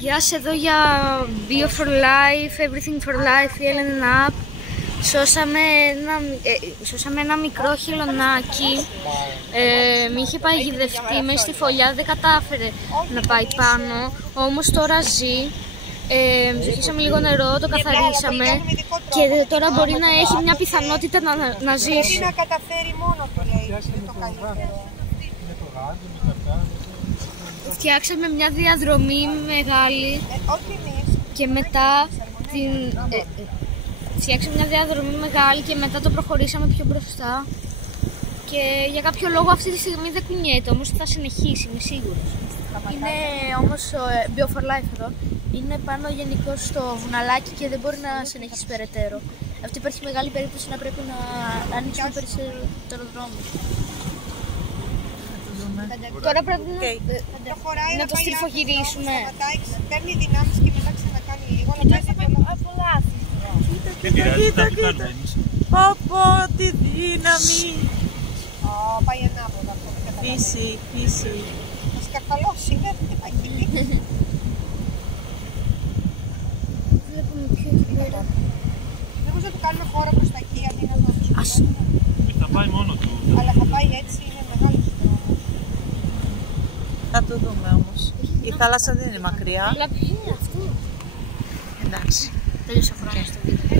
Γεια σας, εδώ για Bio for Life, Everything for Life, η Elena App. Σώσαμε ένα μικρό χελωνάκι. Μη είχε παγιδευτεί μέσα στη φωλιά, δεν κατάφερε να πάει πάνω. Όμως τώρα ζει. Ψηφίσαμε λίγο νερό, το καθαρίσαμε και τώρα μπορεί να έχει μια πιθανότητα να ζήσει. Να καταφέρει μόνο το λέει, είναι το καλύτερο. Φτιάξαμε μια διαδρομή μεγάλη και μετά φτιάξαμε μια διαδρομή μεγάλη και μετά το προχωρήσαμε πιο μπροστά και για κάποιο λόγο αυτή τη στιγμή δεν κουνιέται, όμως θα συνεχίσει, είμαι σίγουρος. Είναι όμως ο Bio for Life εδώ, είναι πάνω γενικώς στο βουναλάκι και δεν μπορεί να συνεχίσει περαιτέρω. Αυτή υπάρχει μεγάλη περίπτωση να πρέπει να ανοίξουμε περισσότερο δρόμο. Τώρα πρέπει να το στριφογυρίσουμε. Παίρνει δυνάμεις και μετά ξανακάνει λίγο. Κοίτα, κοίτα. Πω, τη δύναμη. Πάει ανάποδα αυτό. Φύση, φύση. Θα σκαρφαλώσει, δεν πάει. Βλέπουμε πιο εκεί πέρα. Μήπως να του κάνουμε χώρο προς τα εκεί, αντί να το αφήσουμε. Θα πάει μόνο του. Αλλά θα πάει έτσι, είναι μεγάλος δρόμος. Θα το δούμε όμως. Η θάλασσα δεν είναι μακριά. Αλλά ποιο είναι αυτό? Εντάξει. Τέλειωσε αυτό το βίντεο.